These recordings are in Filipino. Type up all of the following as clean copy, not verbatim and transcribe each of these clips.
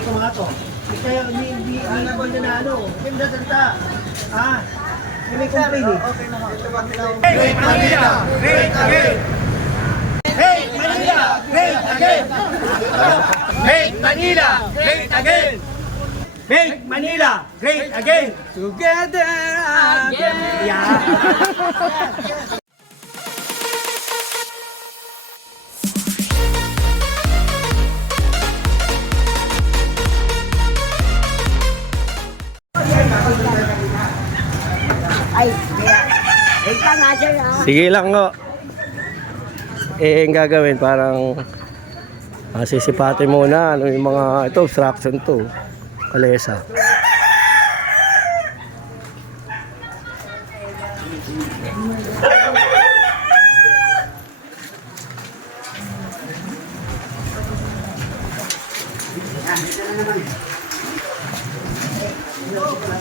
Hindi ko mga to. Kaya hindi na ano. Hindi na salita. Ah, may complain eh. Okay na nga. Great Manila! Great again! Great Manila! Great again! Great Manila! Great again! Great Manila! Great again! Together again! Yeah! Ay, ika nga dyan ha. Sige lang ko. Ang gagawin parang sisipati muna ano yung mga ito obstruction to. Kalesa.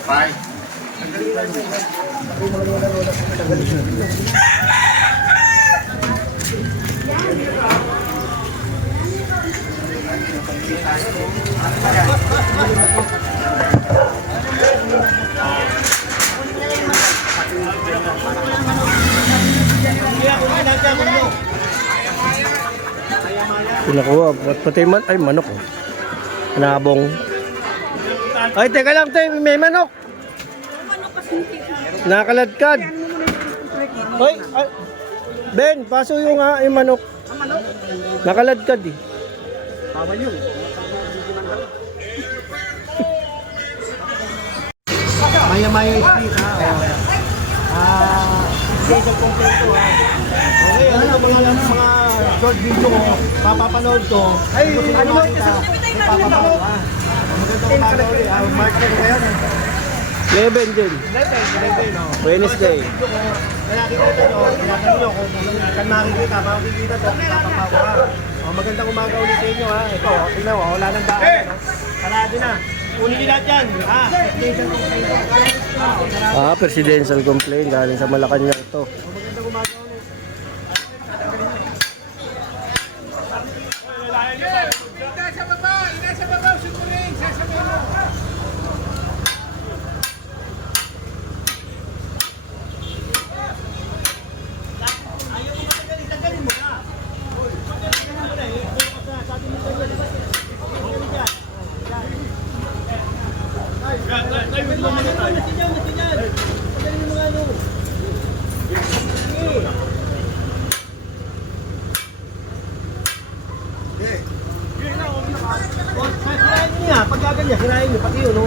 Bye. Pinakuha. Pati man, ay manok oh. Nabong. Ay teka lang tayo, may manok. Nakaladkad. Ay, ay. Ben, paso yung yung manok. Nakaladkad eh. Tama yun. Maya-maya street ha. Social complaint to ha. Okay, ano mga short video ko, papapanood to. Ay, ano mo ito? Papapanood ha. Magandang umaga ulit. March na ngayon. 11 din. 11, no? Wednesday. Video ko, nakikita nyo, tinatanong nyo kung saan makikita to, papapawa ha. Magandang umaga ulit sa inyo ha. Ito, tingnan mo, wala nang daan. Sarado na. Unin nyo lahat yan. Presidential complaint galing sa Malacanang to. Magandang umaga ulit. Inasa baba, sukuling, sasabihin mo. Ayaw mo magaling, tagalin mo na. Tagalin mo na eh. Sabi mo tagalin. Magaling dyan. Tayo mo muna tayo. Nasinyan. Tagalin mo nga ano. Sirain niya, pag gaganyan, sirain niyo, pati yun, no?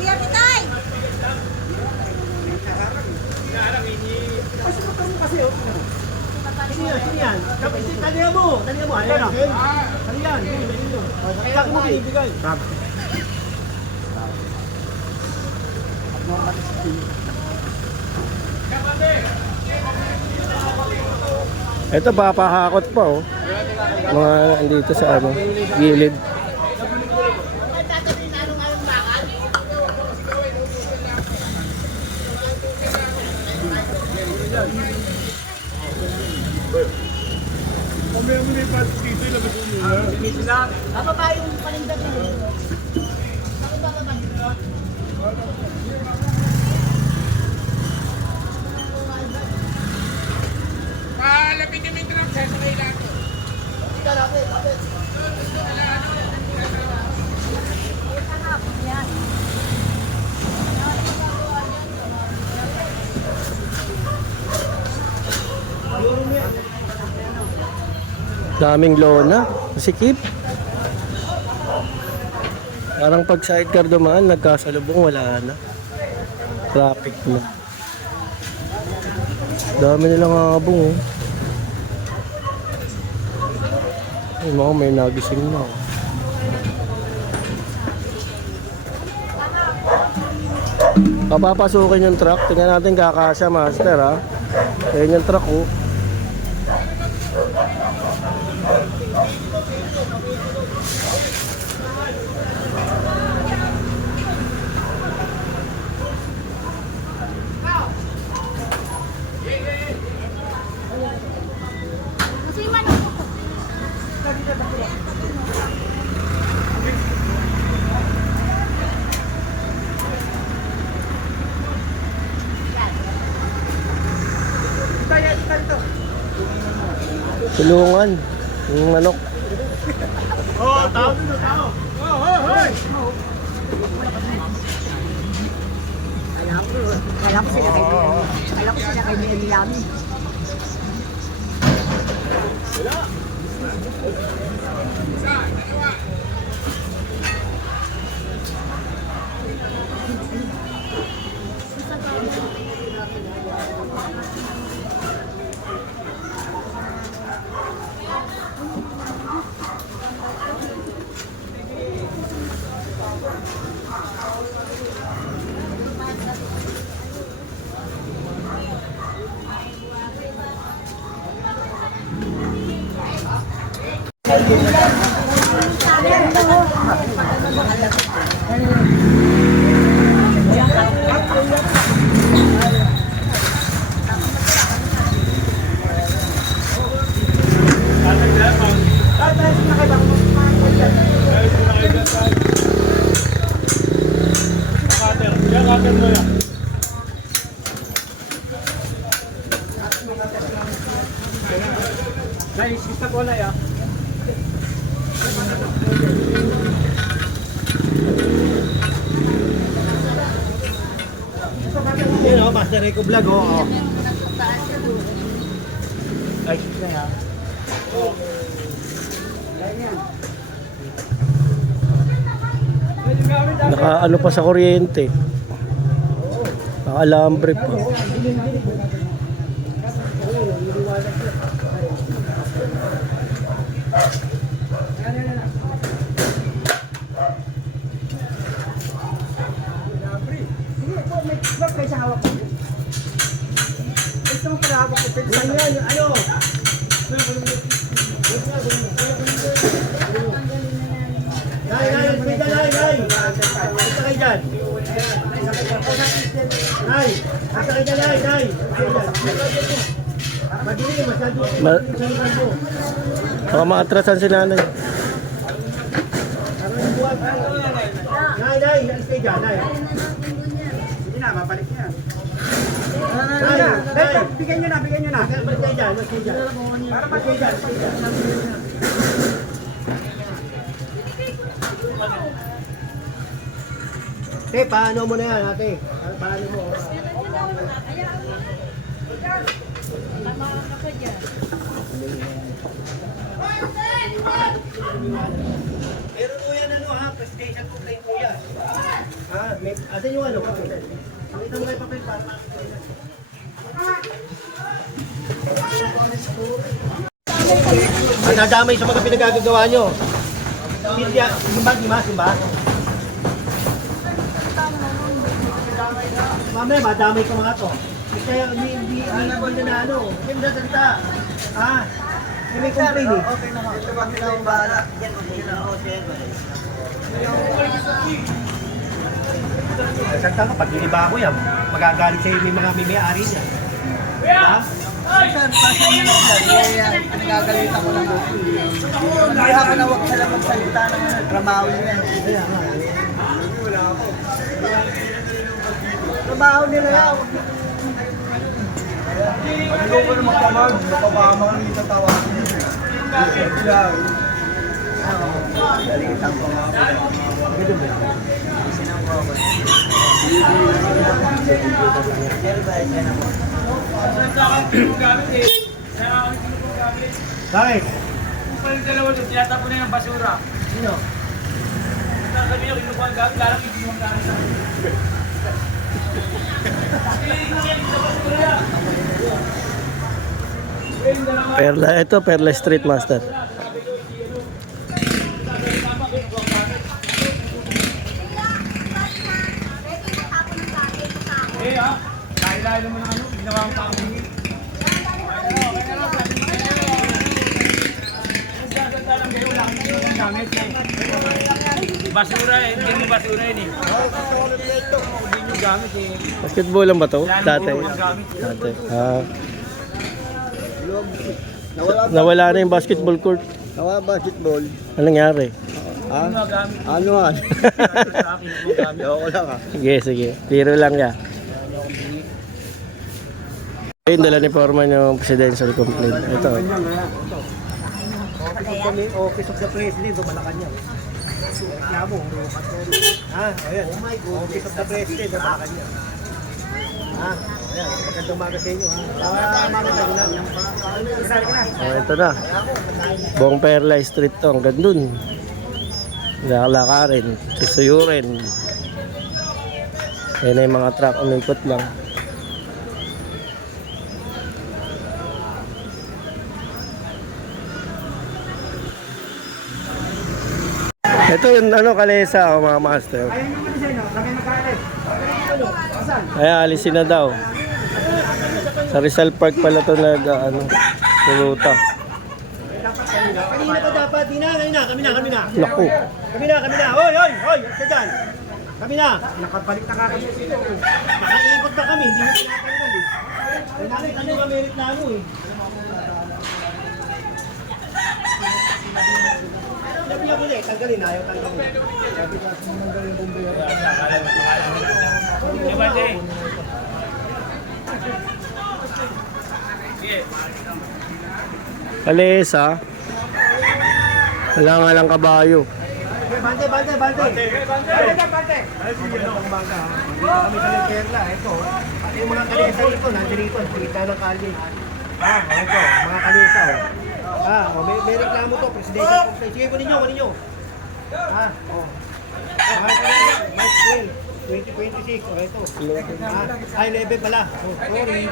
Tiya Pitay! Sino yan? Talihan mo! Ayan o. Talihan. Sa akin mo binibigay. Ito papahakot pa oh. Mga andito sa ano, gilid. Bababa yung palindag na yun. Lapit kami ito ng sasakay natin. Daming lona, masikip. Parang pag sidecar dumaan, nagkasalubong, wala na. Traffic na. Dami nilang abong oh. Ay, mga may nagising na oh. Papapasukin yung truck. Tingnan natin kakasya master ha. Ayan yung truck oh. Tulungan. Yung manok. Oh, tao dito, tao. Oh, hoy. Alam ko sila kay Mary Yami. Yun o, Master Rico Vlog o. Ay, siya ha. Naka ano pa sa kuryente. Naka alambre pa. Ano? Nay, may dalay, nay. Basta kayo dyan. Nay, basta kayo dalay, nay. Madilim, masyado. Baka maatrasan si nanay. Nay, alis kayo dyan, nay. Sige na, mabalik niya. Nay, bigyan nyo na. Balik kayo dyan, balik kayo dyan. Para balik kayo dyan. Te, paano mo na yan, ate? Paano mo? Meron po yan ano ha, PlayStation po kayo po yan. Ha, asan yung ano? Pakita mo kayo papel para makakita. Nadadamay sa mga pinagagagawa nyo. Simba. Mamaya, madamay ka mga to. Kaya hindi na ano, hindi na salita. Ah, may complain eh. Okay na nga. Ito ba sila ang bahala? Yan, okay na. Salita ka, pag iniba ako yan, magagalit sa'yo yung mga may-ari niya. Ha? Sir, pasok nyo lang sir. Pinagagalitan ko lang ako. Hindi ako na huwag sila magsalita ng trabaho nila. Kaya nga. Trabaho nila lang. Ayoko na magpamag, mapabama ang itatawag. Galitan ko nga ako. Bakit? Kung pala yung dalawa doon, tinatapon na yung basura. Sino? Sabi niyo, kinukuha ang gamit, larang kinukuha ang gamit. Perla Street Master. Eh ha, dahil naman ang ano, ginawa ang pangingin. Basura eh, hindi mo basura yun eh. Hindi nyo gamit eh. Basketball lang ba to? Dati. Gamit. Dati. Nawala na yung basketball court. Nawa basketball. Anong nangyari? Ha? Gamit. Ano nga? Sa akin, hindi mo gamit. Ayoko lang ha. Sige. Biro lang ya. Ayun, dala ni Foreman yung presidential complaint. Ito. Office of the President, o Malacanang. Reklamo. Ha? Ayan. Office of the President, o Malacanang. Ha? Ayan. Magandang umaga sa inyo. Magandang umaga. Oh, ito na. Buong Perla Street to. Hanggang dun. Lalakarin. Susuyurin. Ayan na yung mga truck. Umikot lang. Ito yung ano, kalesa, mga master. Ay, alisin na daw. Sa Rizal Park pala ito ruta. Kanina pa dapat. Kami na. Naku. Kami na. Hoy! Sa dyan. Kami na. Nakabalik na kami dito. Nakaikot na kami. Hindi mo pinatanggal eh. Ay namin, ano ka merit na ano eh. Sabi ako ulit, tanggalin. Ayaw tanggalin. Kalesa. Wala nga lang kabayo. Bante. Ay, sige, umaga. Kami sa Perla, ito. At yung mga kalesa dito, nandito, kita ng kalye. Ito, mga kalesa. May reklamo to, presidential complaint. Sige, kunin nyo. March 12, 2026. Ito. 11 pala. Sorry.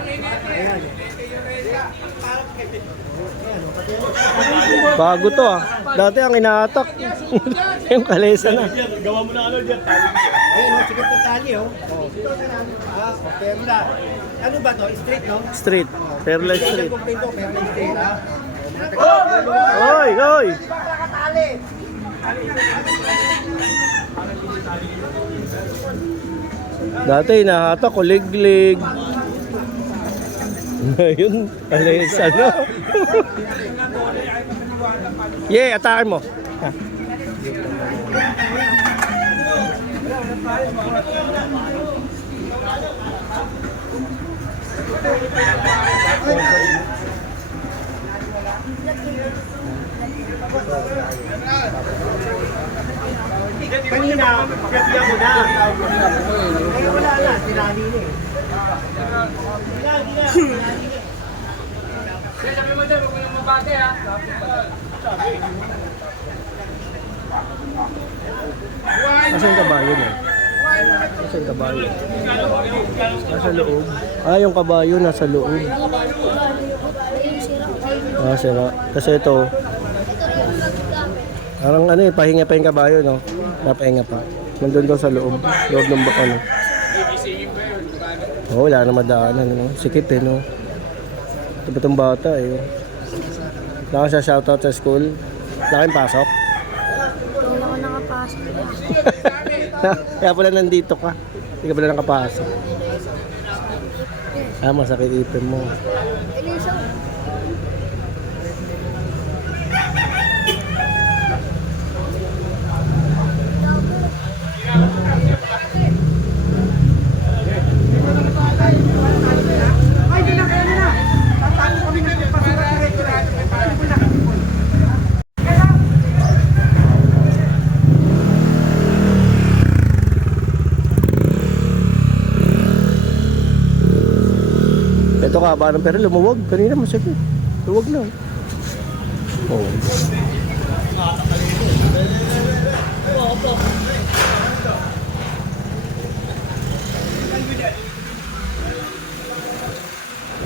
Ayan. Bago to Dati ang inaatak. Yung kalesa na. Gawa mo na ano dyan. Ayun, sikat ng tali, Perla. Ano ba to? Street, no? Street. Perla Street. Complaint to, Perla Street, Hoy! Dati inahatak ko liglig. Ngayon, kalesa na. Atake mo. Kanina, kaya mo na. Kaya wala na, sinali na eh. Sabi mo dyan, huwag mo yung mabate ha. Asan yung kabayo niya? Asan yung kabayo? Nasa loob. Yung kabayo nasa loob. Sira. Kasi ito, parang pahinga pa yung kabayo, no? Napahinga pa. Nandun daw sa loob. Loob ng wala na madaanan, no? Sikip no? Ito ba itong bata, Wala ka siya shoutout sa school? Wala kang pasok? Wala ko nakapasok. Kaya pala nandito ka. Hindi ka pala nakapasok. Masakit ipin mo. Ito ka ba pero lumuwag. Kanina masakit. Luwag na.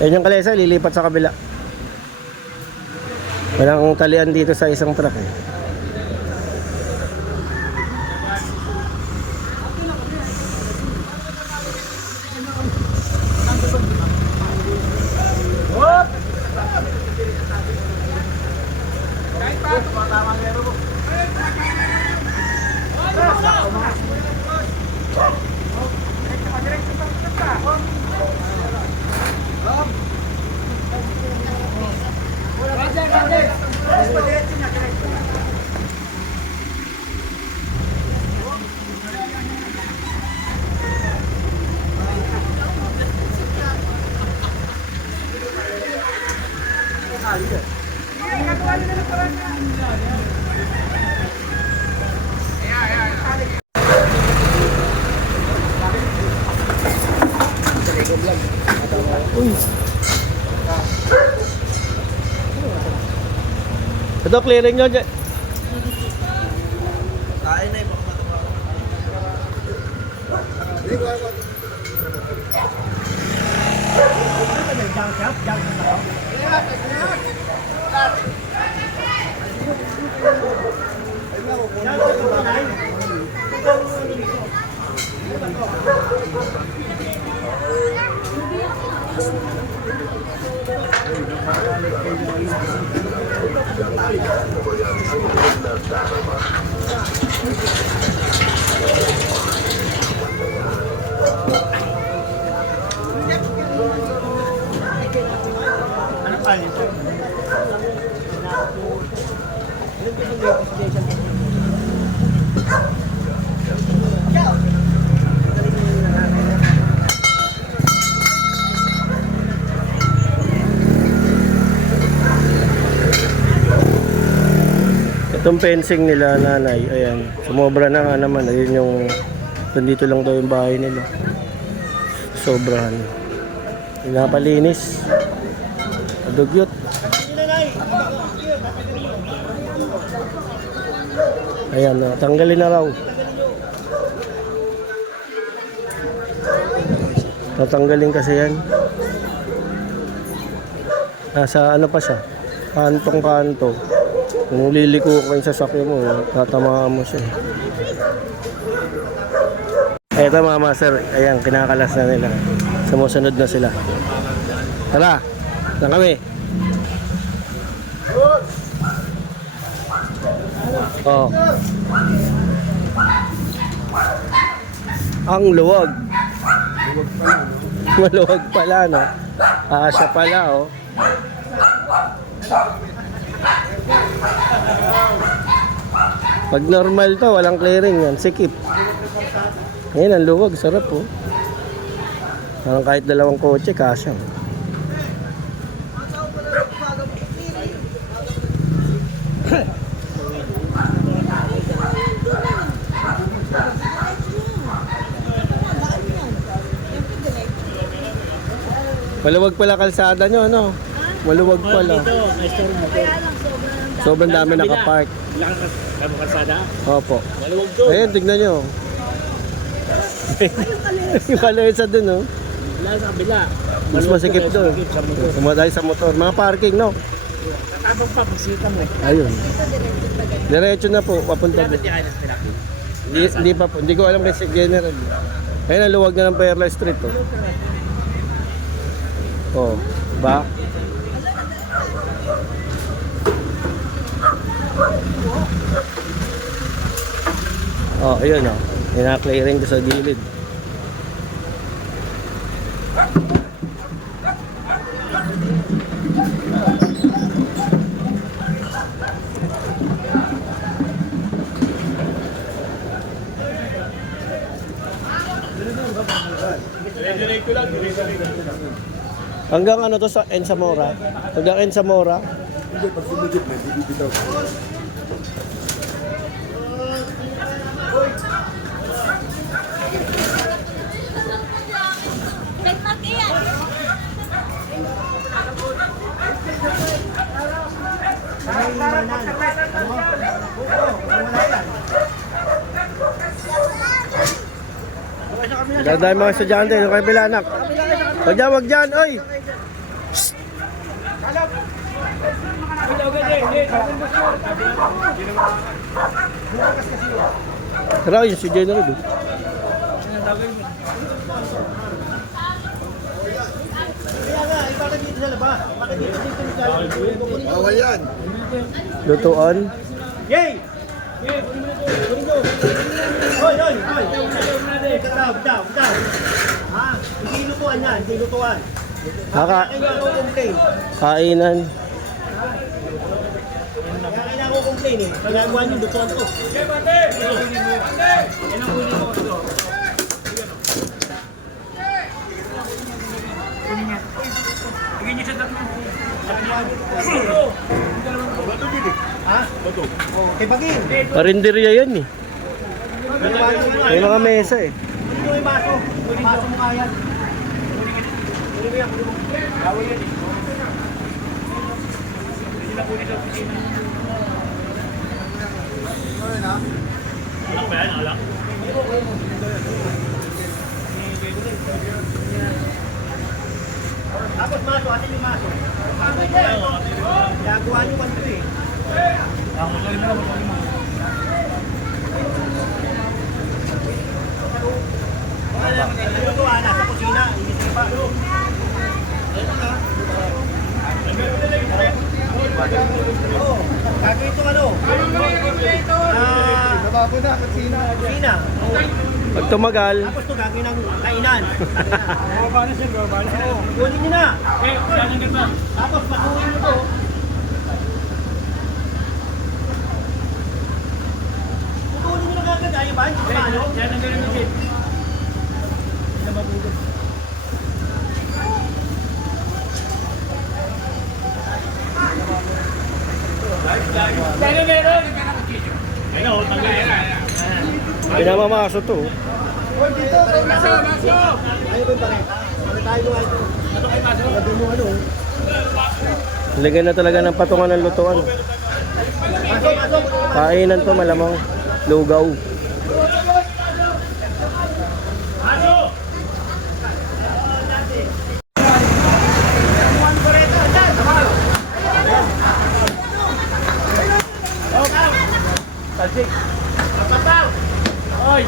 Yan yung kalesa, lilipat sa kabila. Walang talian dito sa isang truck Ito, clearing nyo dyan. Kain na yung Itong fencing nila, nanay, ayan, sumobra na nga naman. Ayun yung, nandito lang daw yung bahay nila. Sobrahan. Pinapalinis. Adugyot. Ayan, tanggalin na raw. Tatanggalin kasi yan. Nasa ano pa siya? Kantong-kanto. Kung liliko ka yung sasakyan mo, tatamaan mo siya. Eto mga master, ayan, kinakalas na nila. Sumusunod na sila. Tara, na kami. Oh. Ang luwag. Maluwag pala, no? Siya pala, oh. Pag normal to, walang clearing yan. Sikip. Ayan, ang luwag. Sarap, oh. Parang kahit dalawang kotse, kasya. Maluwag pala kalsada nyo, ano? Maluwag pala. Sobrang dami nakapark. Kamu kalsada? Opo. Maluwag doon. Ayun, tignan nyo. Yung kalesa dun, oh. Wala sa kabila. Mas masikip doon. Sumaday sa motor. Mga parking, no? Tatapang pa, pagsita mo. Ayun. Diretso na po, papunta doon. Dapat yan ang pinaki. Hindi pa po. Hindi ko alam kasi general. Ayun, ang luwag na ng Perla Street, oh. Oh, ba? Oh, ayun, oh. Ina-clearing ko sa gilid. Hanggang ano to sa Ensamora? Hanggang Ensamora? Hindi, pag sumigit na, bibitaw. Dahil mga estudyante, yung kabila anak. Wag dyan, oy! Tara, yun si General. Bawal yan. Lutuan. Yay! Hoy! Bitaw! Ha? Hindi lutuan yan, hindi lutuan. Kaya ako complain. Kainan. Kaya ako complain eh. Pagagawa niyo lutuan to. Tingin niyo sa tatlo. Ha? Oh, kay Bagin. Parinderya yan eh. May mga mesa eh. Kunin mo yung baso. Baso mo kaya. Kunin mo yan, kunin mo. Gawin yan eh. Hindi na kunin sa opisina. Alak ba yan? Alak? Tapos maso, atin yung maso. Gagawa nyo 1-2 eh. Ako rin na lang. Ito to, nasa kusina. Inisip pa. Oo. Gagawin itong ano? Nababo na, kusina. Kusina. Pag tumagal, Tapos ito gagawin ng kainan. Baba na siya, baba na siya. Kunin nyo na. Eh, saan ang ganda? Tapos pasuhin nyo to. Putulin nyo na kagad. Ayaw ba? Ano? Yan ang ganda ng gate. Hindi na mabulog. Kaya meron! Ayun o, tanggal yan. pinamamaso to. Ayaw ba pare? Pare tayo mo ito. Ano kayo maso? Lagyan mo ano? Lagyan na talaga ng patungan ng lutuan. Pasok, pasok. Kainan to malamang lugaw. Talsik! Papaw! Oy!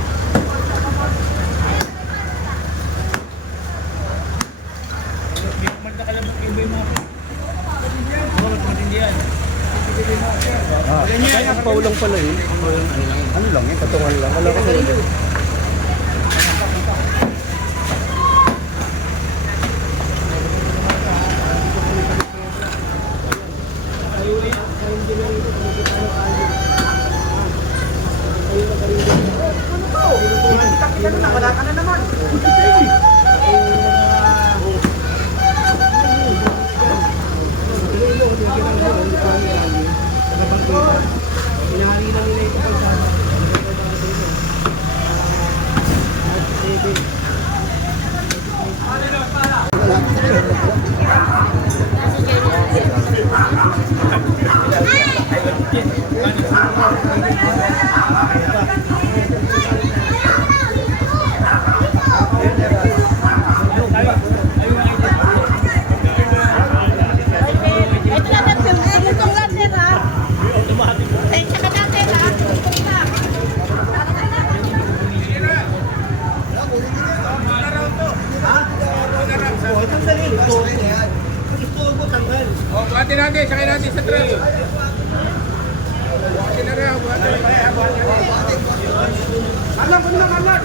Magkakalabot iba yung mga oo, matindi yan. Kaya paulang pala yun. Ano lang yun? Patungan lang. Wala ko ulit. Wala ka na naman. Ito na natin. Lutong lang, sir, ha? Tensya ka natin, ha? Lutong na. Oh, itong dali. Ito ko tanggal. O, buhatin natin, sakay natin sa truck. Buhatin na rin, buhatin. Alam ko na, alam!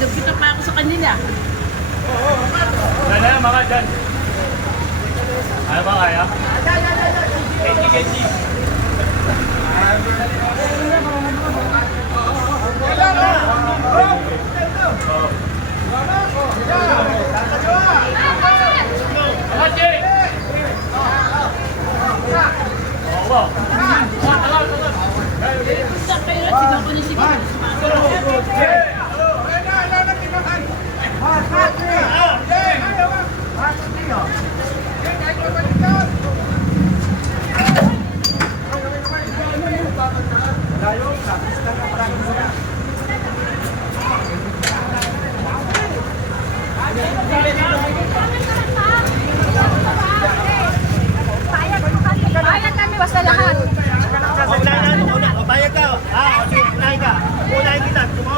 Nagkita pa ako sa kanila. Dala, mga dyan. Ano ba kaya? Kenji. Sa kayo, sinako niya si Bayad kami basta lahat. Unahin na, una. O, bayad ka. O, sige, unahin ka. Unahin kita. Gusto mo?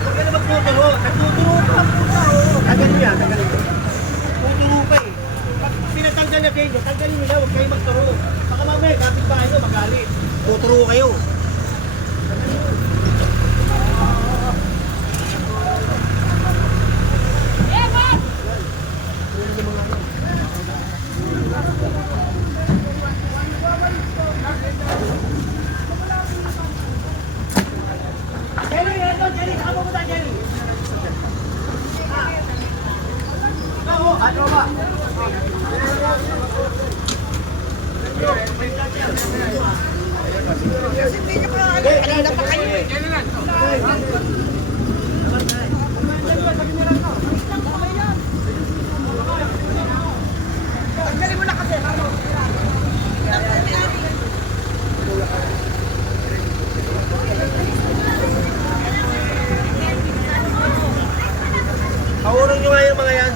Huwag ka na magtuturo. Nagtuturo ka. Tagalin mo yan, tagalin mo. Tuturo ka eh. Pag pinatanggal na kayo, tanggalin mo na. Huwag kayo magturo. Baka mamaya, kapitbahay nyo, magalit. Tuturo kayo. Kanina pa kayo eh. Tanggalin mo na kasi. Kaurong nyo nga yung mga yan.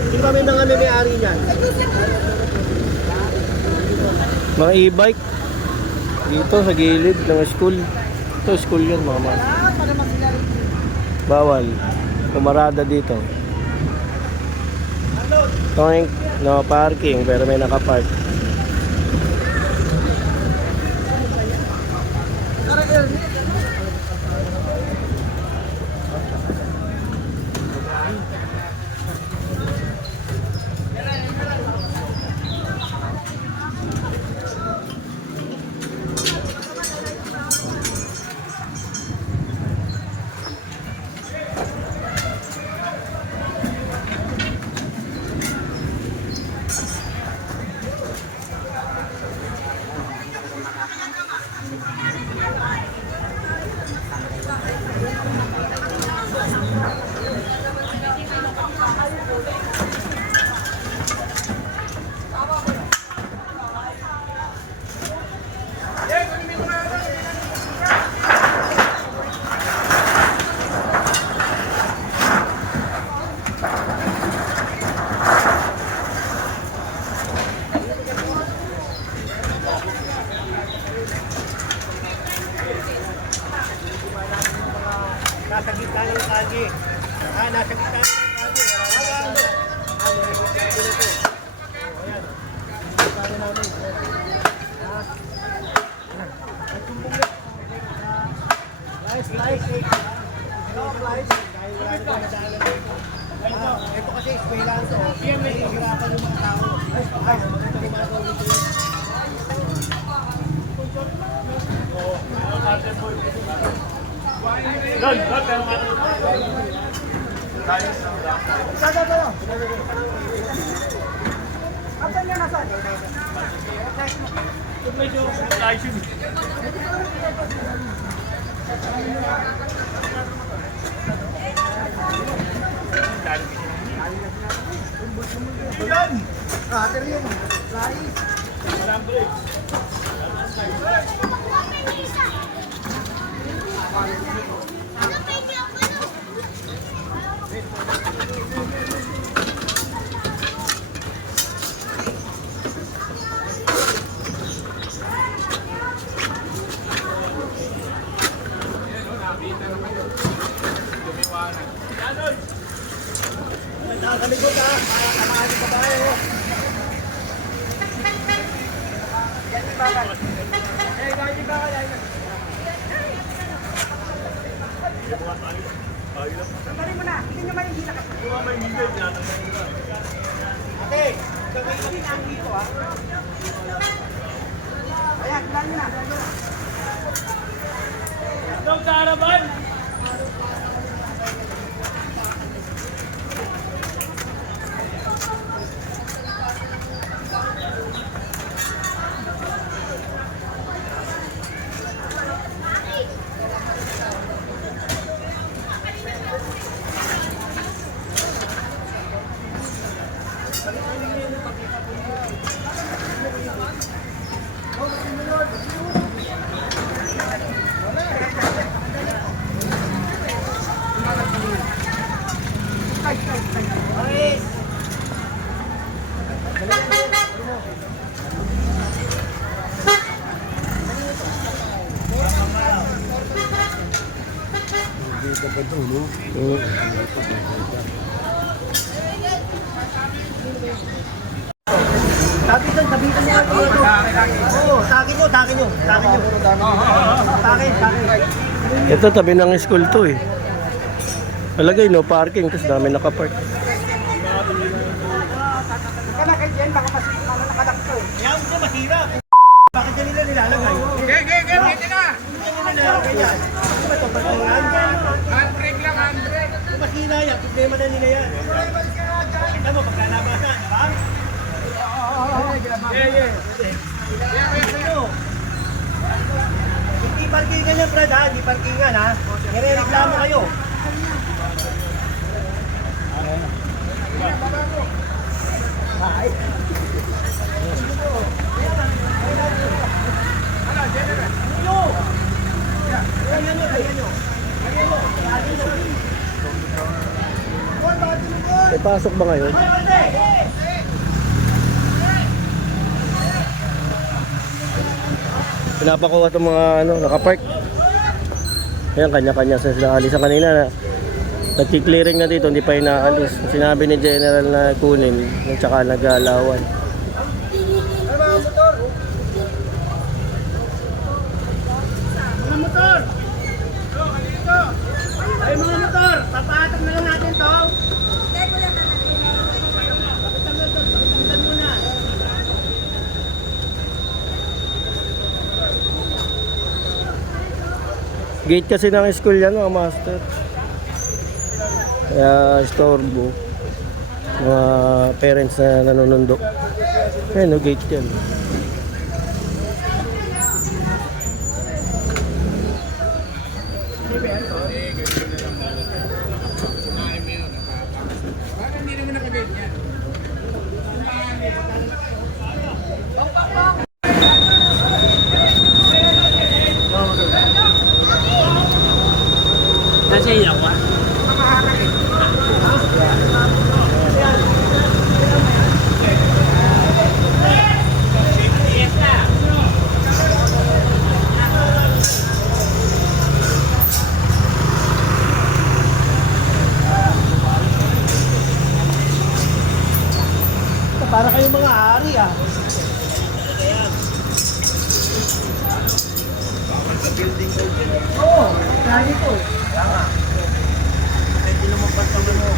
Hindi kami mga may-ari niyan. Mga e-bike. Dito sa gilid ng school. Ito school yun mga man. Bawal. Kumarada dito. Toink. No parking pero may nakapark. Nasa gitna ng kalye. Nasa gitna ng kalye. Ayan. Kaya namin. Slice. Ito kasi eskwela ito. May hirapan yung mga tao. Maganda yung mga tao dito. Nakakaligot ha. Nakakamaan yung babae ho. Tanggalin mo na. Hindi nyo mahihila kasi. Ate, gagawin kami dito ha. Ayan, tanggalin mo na. Itong caravan! Tapitan mo ito. Oo, takin nyo. Takin. Ito tabi ng school to eh. Talagay no parking tapos dami nakapark. Kana kay Jen, baka nakadakto. Yan ko mahirap. Bakit yan nila nilalagay? Pwede na! Bakit yan nilalagay yan? Ano ba ito? Batungan? Handbrake lang, handbrake! Mahina yan. Problema na nila yan. Kita mo, pagka ganyan, Brad, ha? Hindi parkingan, ha? Nire-reklamo kayo. May pasok ba ngayon? Pinapakuha itong mga nakapark. Ayan, kanya-kanya sa sila alisan kanina na nagki-clearing na dito, hindi pa inaalis. Sinabi ni General na kunin, at saka nag-aalawan. Mga motor! Ay, mga motor! Papaatag na lang natin to. Gate kasi ng school yan, mga master. Kaya istorbo. Mga parents na nanonondo. Ayan, no, gate yan. Nasa iyo ka? Para kayong mga hari, ah. Oo, kaya ito. Hindi naman pagkaman mo.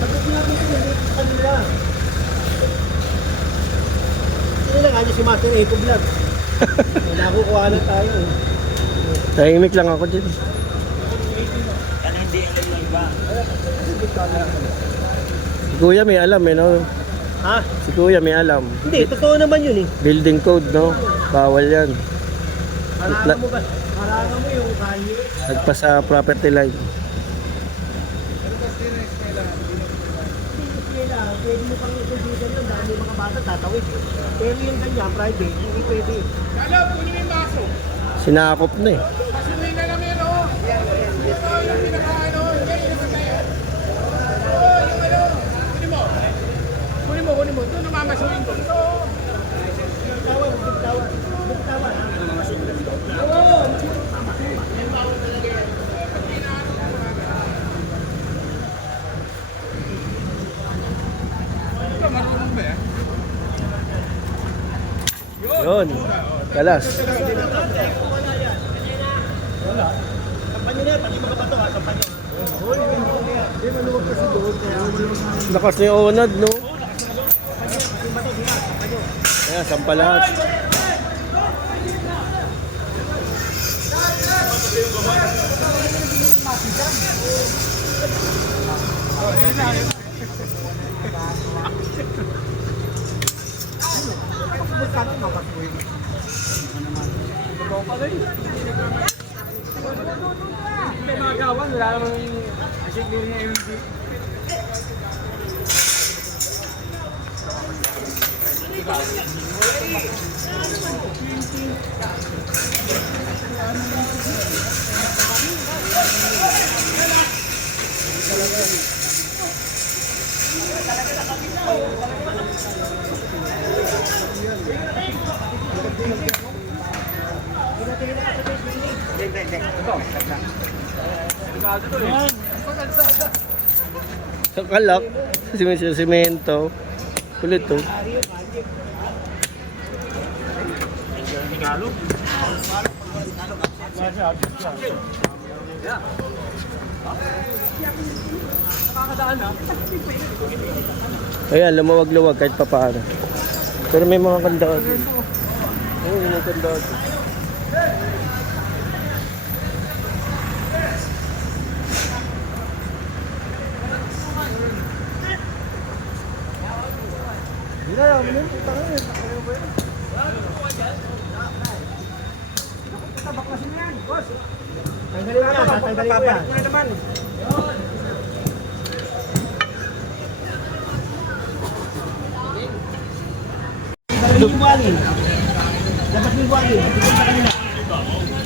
Sagot natin ito, hindi ito kanila. Hindi lang nga si Master Eco Vlog. Nakukuha na tayo. Tahimik lang ako dyan. Si Kuya may alam no? Ha? Si Kuya may alam. Hindi, totoo naman yun eh. Building code, no? Bawal yan. Harangan mo ba? Harangan mo yung kalye. Nagpa sa property line. Pwede mo pang isubigan yun dahil yung mga bata tatawid. Pero yung ganyan, private, hindi pwede. Sinakop na eh. Kunin mo, doon namamasuin ko. Yun. Kalas. Lakas na yung onad, no? Ayan, sampa lahat. Magawan, wala naman yung asignin niya yung Sa kalak, sa simento. Kulit to. Ayan, lumawag-luwag kahit pa paano. Pero may mga kandaan. Oo, may mga kandaan. Tanggalin mo yan, tanggalin mo yan. Dapat yung buwagin. Dapat yung buwagin. Tigil sa kanila.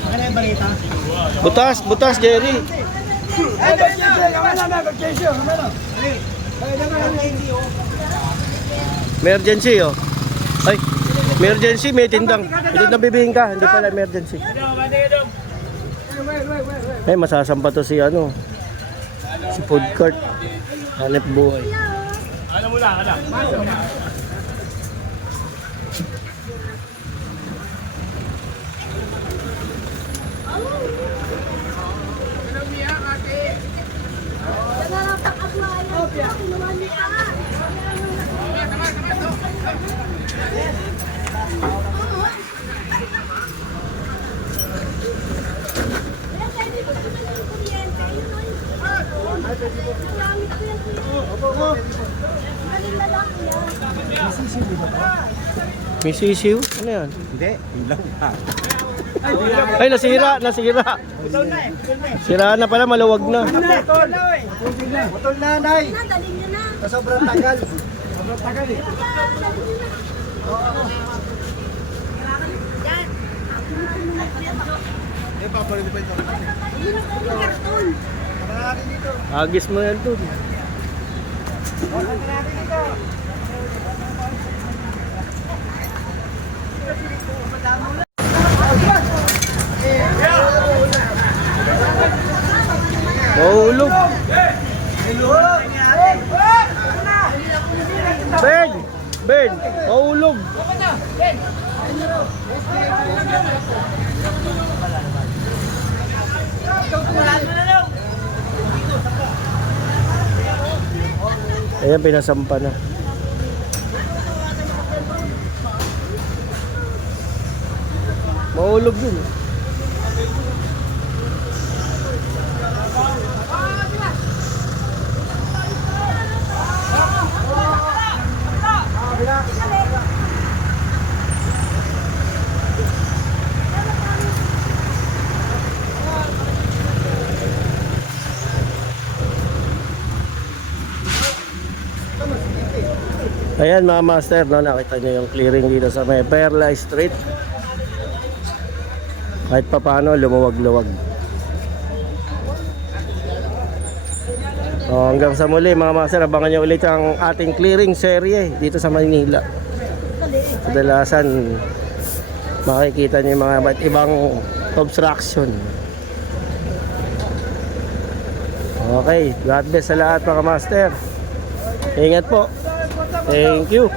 Baka na yung balita. Butas, butas, Jerry. Emergency, oh. Ay, emergency, may tindang. Hindi na bibingin ka, hindi pala emergency. Eh, masasampa to si ano, si food court. Hanep buhay. Ano mo lang, ano? May sisiw? Ano yan? Hindi, yun lang ha. Ay, nasira, nasira. Sira na pala, maluwag na. Putol na, nay. Daling nyo na. Sa sobrang tagal. Sobrang tagal eh. Yan. Eh, papalit pa ito. Karton. Agis mo yan dun. Mahulog. Ben! Ben! Mahulog. Ayan, pinasampa na. Mahulog yun. Ayan mga master, no, nakita nyo yung clearing dito sa may Perla Street. Kahit pa paano, lumuwag-luwag. Hanggang sa muli mga master, abangan nyo ulit ang ating clearing serye dito sa Maynila. Kadalasan makikita nyo yung mga iba't ibang obstruction. Okay, God bless sa lahat mga master. Ingat po. Thank you.